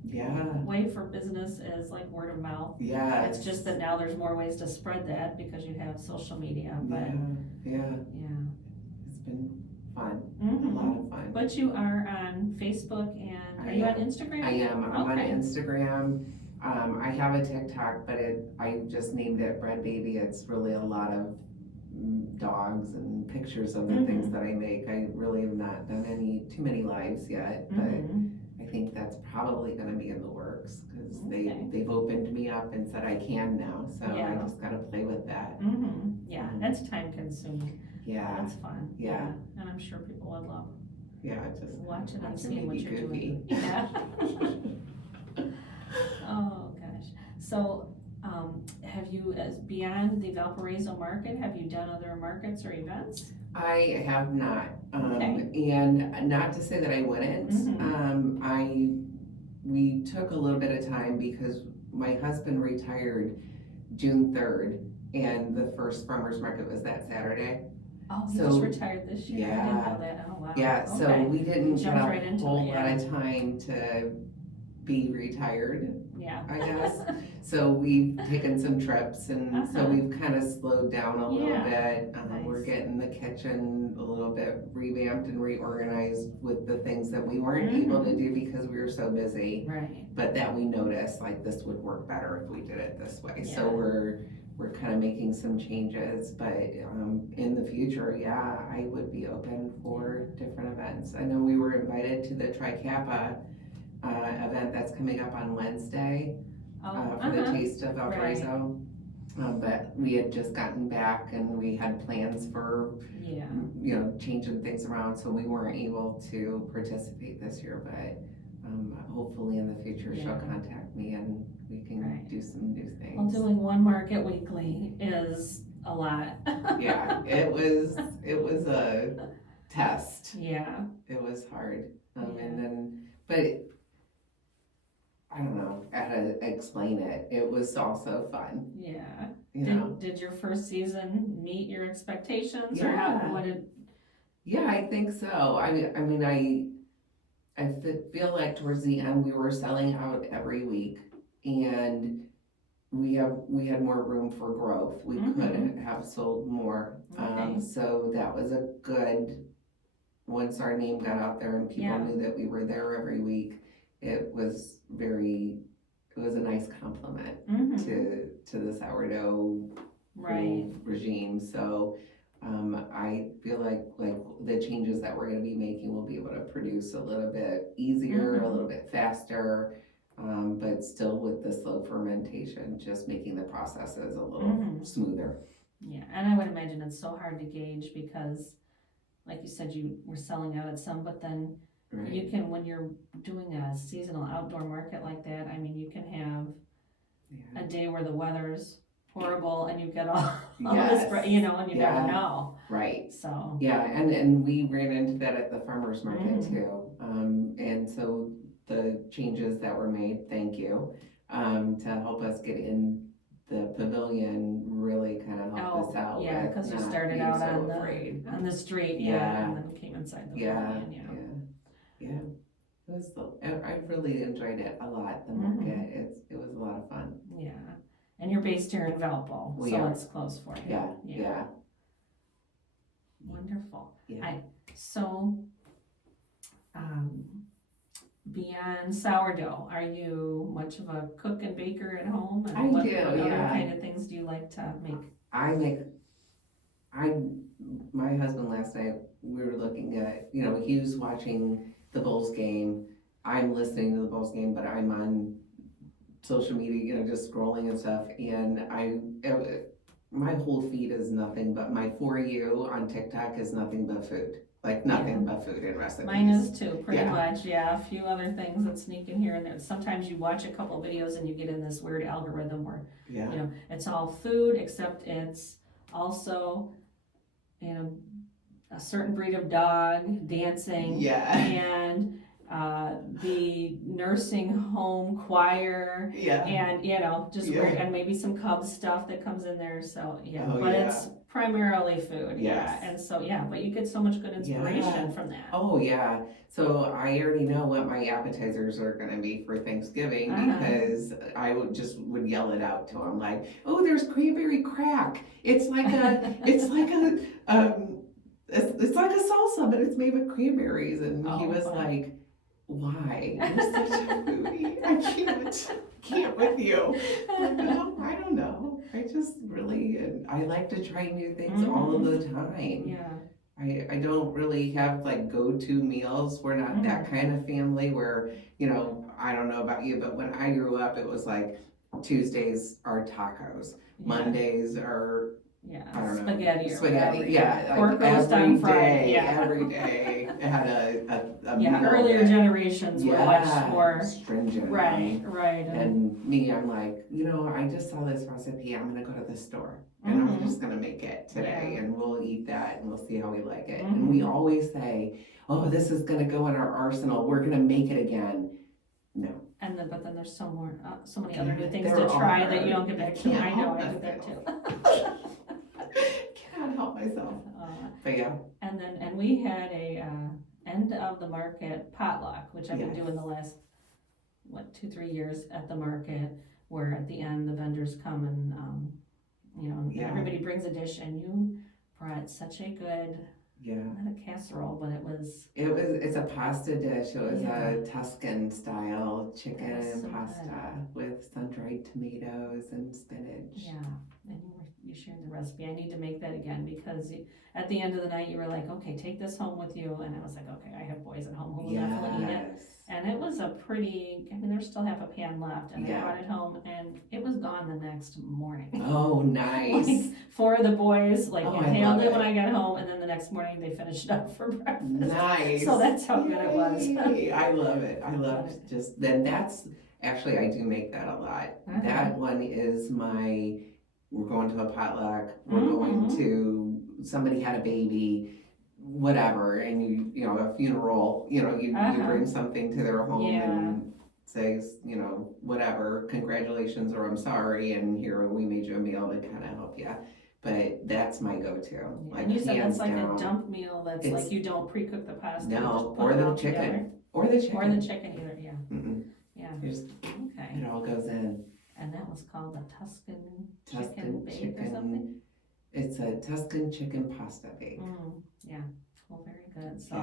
Yeah. way for business is like word of mouth. Yeah. It's just that now there's more ways to spread that because you have social media, but Yeah. yeah. It's been fun. Mhm. A lot of fun. But you are on Facebook and are you on Instagram? I am. I'm on Okay. Instagram. I have a TikTok, but I just named it Bread Baby. It's really a lot of dogs and pictures of the Mhm. things that I make. I really have not done too many lives yet, but Mhm. I think that's probably gonna be in the works because Okay. they've opened me up and said I can now, so I Yeah. just gotta play with that. Yeah, that's time consuming. Yeah, That's fun. Yeah. And I'm sure people would love just watching and watching seeing me what be you're goofy. doing. Yeah. Oh, gosh. So, have you, as beyond the Valparaiso market, have you done other markets or events? I have not, Okay. and not to say that I wouldn't. Mhm. We took a little bit of time because my husband retired June 3rd, and the first farmers market was that Saturday. Oh, he So, just retired this year. I didn't yeah. know that. Oh, wow. Yeah, so Okay. we didn't get Jumped a right into whole it, lot of time to be retired, Yeah. I guess. So we've taken some trips, and so Uh-huh. we've kind of slowed down a little Yeah. bit. We're Nice. getting the kitchen a little bit revamped and reorganized with the things that we weren't able to do because we were so busy. Right. But that we noticed, like, this would work better if we did it this way. So Yeah. we're kind of making some changes, but in the future, yeah, I would be open for different events. I know we were invited to the Tri-Kappa event that's coming up on Wednesday for the Taste of Valparaiso. But we had just gotten back and we had plans for, changing things around, so we weren't able to participate this year, but hopefully in the future she'll contact me and we can do some new things. Well, doing one market weekly is a lot. Yeah, it was a test. Yeah. It was hard. And then, but I don't know how to explain it. It was also fun. Yeah. You know? Did your first season meet your expectations, or Yeah. what did? Yeah, I think so. I feel like towards the end we were selling out every week, and we had more room for growth. We could have sold more. Okay. So that was a good. Once our name got out there and people knew that we were there every week, it was a nice compliment to the sourdough regime. So I feel like the changes that we're going to be making will be able to produce a little bit easier, a little bit faster, but still with the slow fermentation, just making the processes a little smoother. Yeah, and I would imagine it's so hard to gauge because, like you said, you were selling out at some, but then you can, when you're doing a seasonal outdoor market like that, I mean, you can have a day where the weather's horrible and you get all this, and you never know. Right. So. Yeah, and we ran into that at the farmer's market too. And so the changes that were made, thank you, to help us get in the pavilion really kind of helped us out. Yeah, because you started out on the street, and then came inside the pavilion, Yeah. I really enjoyed it a lot, the market. It was a lot of fun. Yeah. And you're based here in Valpo, so it's close for you. Yeah. Wonderful. Yeah. Beyond sourdough, are you much of a cook and baker at home? And what other kind of things do you like to make? My husband last night, we were looking at, he was watching the Bulls game. I'm listening to the Bulls game, but I'm on social media, just scrolling and stuff. And my whole feed is nothing but my For You on TikTok is nothing but food. Like nothing but food and recipes. Mine is too, pretty Yeah. much, yeah, a few other things that sneak in here and there. Sometimes you watch a couple videos and you get in this weird algorithm where, Yeah. you know, it's all food, except it's also, you know, a certain breed of dog dancing. Yeah. And the nursing home choir. Yeah. And, you know, just weird, and maybe some Cubs stuff that comes in there, so, yeah. Oh, but yeah. it's primarily food, Yes. yeah, and so, yeah, but you get so much good inspiration from that. Oh, yeah. So I already know what my appetizers are gonna be for Thanksgiving because I would yell it out to him like, oh, there's cranberry crack. It's like a, it's like a salsa, but it's made with cranberries. And he was like, why? You're such a foodie. I can't with you. But no, I don't know. I just really, I like to try new things all of the time. Yeah. I don't really have like go-to meals. We're not that kind of family where, you know, I don't know about you, but when I grew up, it was like Tuesdays are tacos, Mondays are I don't know, spaghetti, yeah, pork roast on Friday, every day it had a yeah. meal. Earlier generations were much more stringent, right. And me, I'm like, you know, I just saw this recipe. I'm gonna go to the store and I'm just gonna make it today, and we'll eat that and we'll see how we like it. And we always say, oh, this is gonna go in our arsenal. We're gonna make it again. No. And then, but then there's so many other new things to try that you don't get back to. I know, I do that too. Cannot help myself. But yeah. And we had a end of the market potluck, which I've been doing the last 2-3 years at the market, where at the end the vendors come and you know, everybody brings a dish, and you brought such a good. Not a casserole, but it's a pasta dish. It was a Tuscan style chicken pasta with sun-dried tomatoes and spinach. Yeah, and you shared the recipe. I need to make that again because at the end of the night you were like, okay, take this home with you, and I was like, okay, I have boys at home who will definitely eat it. And it was there's still half a pan left, and I brought it home, and it was gone the next morning. Oh, nice. Like, 4 of the boys, inhaled it when I got home, and then the next morning they finished it up for breakfast. Nice. So that's how good it was. I love it. I love just, then that's, actually I do make that a lot. That one is we're going to a potluck, we're going to, somebody had a baby, whatever, and you know, a funeral, you know, you bring something to their home and says, you know, whatever, congratulations or I'm sorry, and here we made you a meal to kind of help you. But that's my go-to. And you said that's like a dump meal. That's like you don't pre-cook the pasta. No, or the chicken, or the chicken, either. Yeah. Yeah. Okay. It all goes in. And that was called a Tuscan chicken bake or something. It's a Tuscan chicken pasta bake. Yeah. Well, very good. So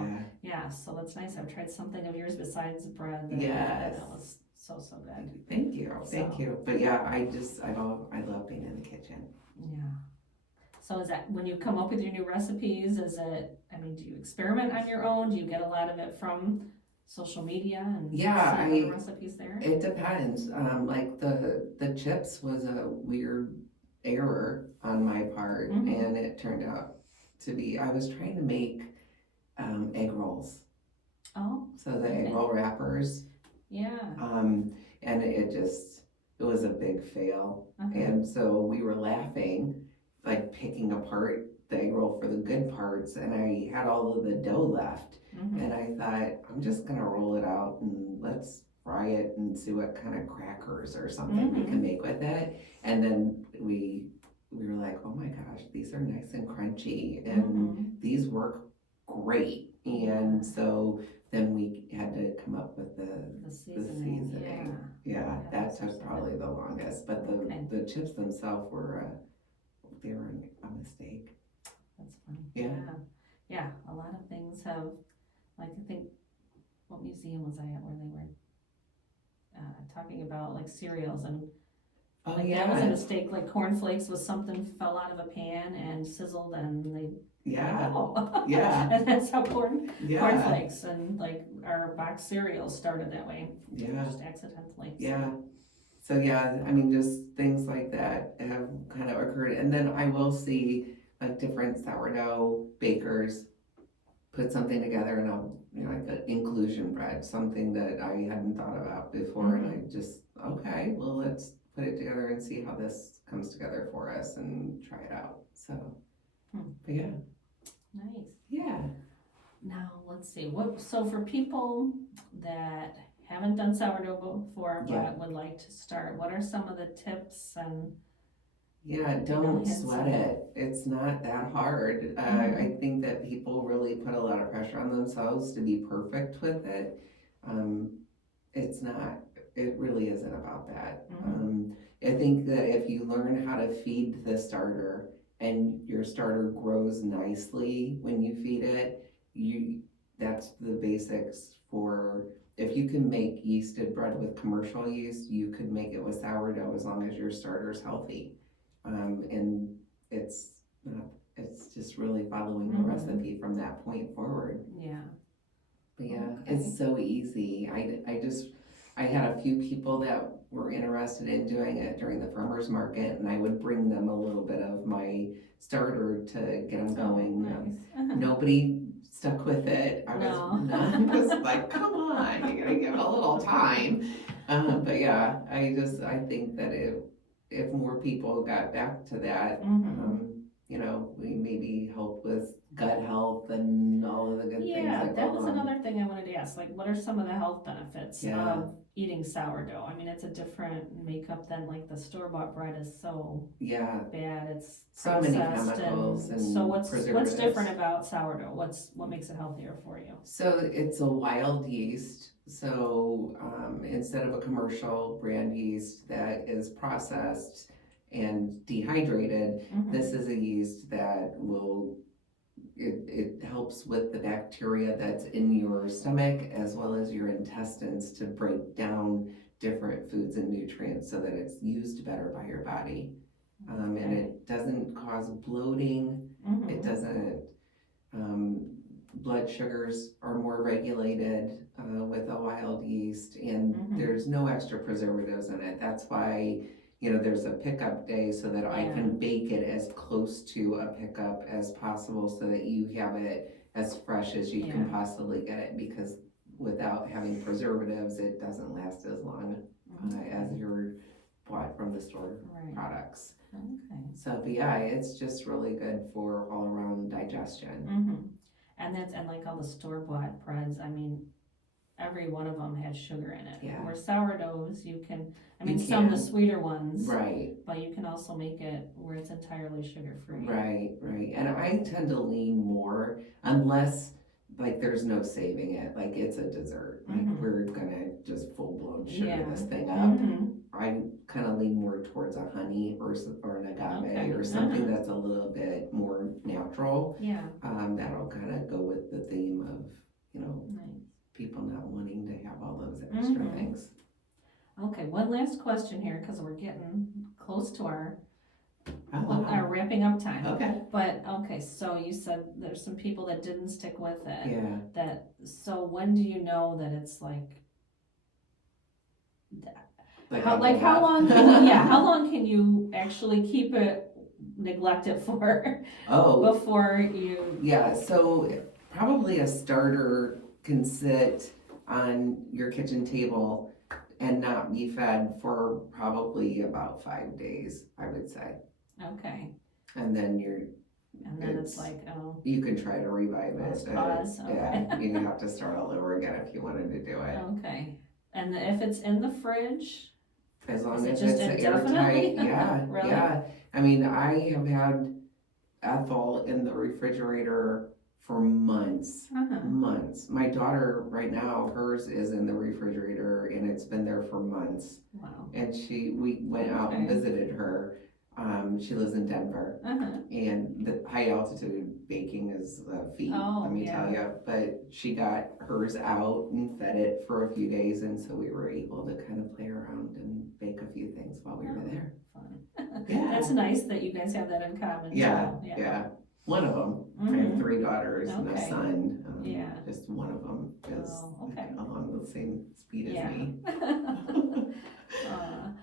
so that's nice. I've tried something of yours besides bread. That was so good. Thank you. But yeah, I love being in the kitchen. Yeah. So is that when you come up with your new recipes, do you experiment on your own? Do you get a lot of it from social media and see other recipes there? It depends. Like the chips was a weird error on my part, and it turned out to be, I was trying to make egg rolls. Oh. So the egg roll wrappers. Yeah. And it was a big fail. And so we were laughing, like picking apart the egg roll for the good parts, and I had all of the dough left. And I thought, I'm just gonna roll it out and let's fry it and see what kind of crackers or something we can make with it. And then we were like, oh my gosh, these are nice and crunchy, and these work great. And so then we had to come up with the seasoning. That took probably the longest, but the chips themselves they were a mistake. That's funny. Yeah, a lot of things have, like, I think, what museum was I at where they were talking about like cereals, and that was a mistake. Like cornflakes was something fell out of a pan and sizzled, and they and that's how cornflakes and like our box cereals started that way. Just accidentally. So yeah, I mean, just things like that have kind of occurred. And then I will see like different sourdough bakers put something together and I'll, like an inclusion bread, something that I hadn't thought about before. And I just, okay, well, let's put it together and see how this comes together for us and try it out. So, but yeah. Nice. Yeah. Now, let's see, so for people that haven't done sourdough before, but would like to start, what are some of the tips and? Yeah, don't sweat it. It's not that hard. I think that people really put a lot of pressure on themselves to be perfect with it. It's not, it really isn't about that. I think that if you learn how to feed the starter and your starter grows nicely when you feed it, that's the basics for, if you can make yeasted bread with commercial yeast, you could make it with sourdough as long as your starter's healthy. And it's just really following the recipe from that point forward. Yeah. But yeah, it's so easy. I had a few people that were interested in doing it during the farmer's market, and I would bring them a little bit of my starter to get them going. Nice. Nobody stuck with it. I was like, come on, you gotta give it a little time. But yeah, I think that if more people got back to that, we maybe help with gut health and all of the good things that go that was on. another thing I wanted to ask, like, what are some of the health benefits of eating sourdough? I mean, it's a different makeup than like the store-bought bread is so bad, it's so many chemicals and so what's preservatives. different about sourdough? What makes it healthier for you? So it's a wild yeast. So instead of a commercial brand yeast that is processed and dehydrated, this is a yeast that it helps with the bacteria that's in your stomach as well as your intestines to break down different foods and nutrients so that it's used better by your body. And it doesn't cause bloating. It doesn't, blood sugars are more regulated with a wild yeast, and there's no extra preservatives in it. That's why, there's a pickup day so that I can bake it as close to a pickup as possible so that you have it as fresh as you can possibly get it, because without having preservatives, it doesn't last as long as your bought from the store products. So, but yeah, it's just really good for all around digestion. And like all the store-bought breads, I mean, every one of them had sugar in it. Where sourdoughs, some of the sweeter ones, but you can also make it where it's entirely sugar-free. Right. And I tend to lean more, unless like there's no saving it, like it's a dessert, like we're gonna just full-blown sugar this thing up. I kind of lean more towards a honey or an agave or something that's a little bit more natural. That'll kind of go with the theme of, people not wanting to have all those extra things. Okay, one last question here, because we're getting close to our wrapping up time. But, so you said there's some people that didn't stick with it. So when do you know that it's how long can you actually keep it neglected for before you? Yeah, so probably a starter can sit on your kitchen table and not be fed for probably about 5 days, I would say. Okay. And then it's like, you can try to revive it. Pause. Yeah, you have to start all over again if you wanted to do it. Okay. And if it's in the fridge, as long as it's airtight, really? Yeah. I mean, I have had Ethel in the refrigerator for months. My daughter right now, hers is in the refrigerator and it's been there for months. Wow. And we went out and visited her. She lives in Denver, and the high altitude baking is a feat, let me tell you. But she got hers out and fed it for a few days, and so we were able to kind of play around and bake a few things while we were there. Fun. That's nice that you guys have that in common. Yeah. one of them. I have 3 daughters and a Okay. son. Yeah. Just one of them is Oh, okay. along the same speed Yeah. as me.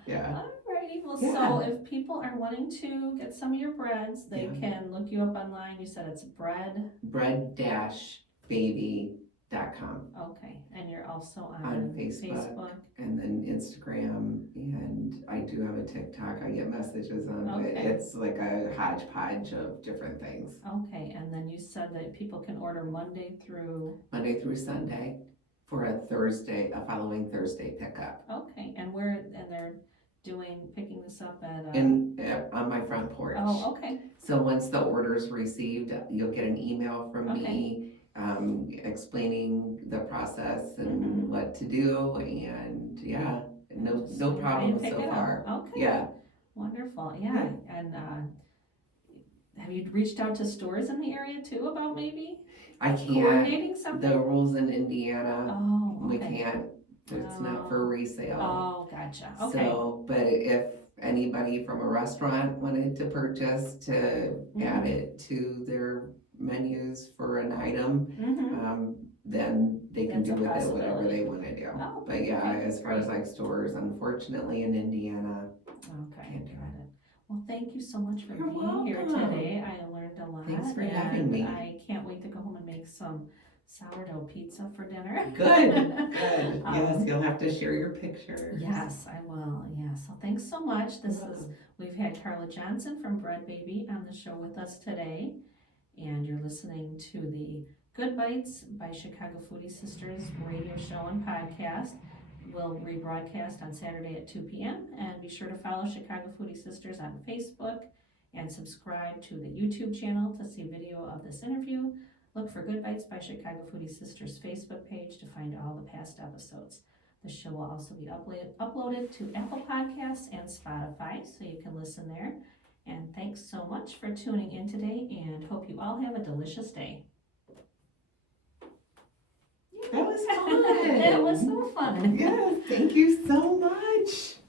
Yeah. Alrighty, well, Yeah. so if people are wanting to get some of your breads, they Yeah. can look you up online. You said it's bread-baby.com. Okay, and you're also On Facebook. And then Instagram, and I do have a TikTok I get messages on, but Okay. it's like a hodgepodge of different things. Okay, and then you said that people can order Monday through Sunday for a following Thursday pickup. Okay, and they're picking this up at On my front porch. Oh, okay. So once the order's received, you'll get an email from Okay. me explaining the process and what to do, and yeah, no problem so far. Okay. Yeah. Wonderful. Yeah. And have you reached out to stores in the area too about maybe I can't. coordinating something? The rules in Indiana, Oh, okay. we can't. It's not for resale. Oh, gotcha. Okay. So, but if anybody from a restaurant wanted to purchase to add it to their menus for an item, then they can That's do a with it whatever they want to do. Oh, But yeah, okay, as far as like stores, unfortunately in Indiana, Okay, can't do got it. Well, thank you so much for You're being here welcome. today. I learned a lot. Thanks for and having me. I can't wait to go home and make some sourdough pizza for dinner. Good. Yes, you'll have to share your pictures. Yes, I will. Yeah. So thanks so much. We've had Carla Johnson from Bread Baby on the show with us today, and you're listening to the Good Bites by Chicago Foodie Sisters radio show and podcast. We'll rebroadcast on Saturday at 2 p.m. and be sure to follow Chicago Foodie Sisters on Facebook and subscribe to the YouTube channel to see video of this interview. Look for Good Bites by Chicago Foodie Sisters Facebook page to find all the past episodes. The show will also be uploaded to Apple Podcasts and Spotify, so you can listen there. And thanks so much for tuning in today, and hope you all have a delicious day. That was fun. It was so fun. Yes, thank you so much.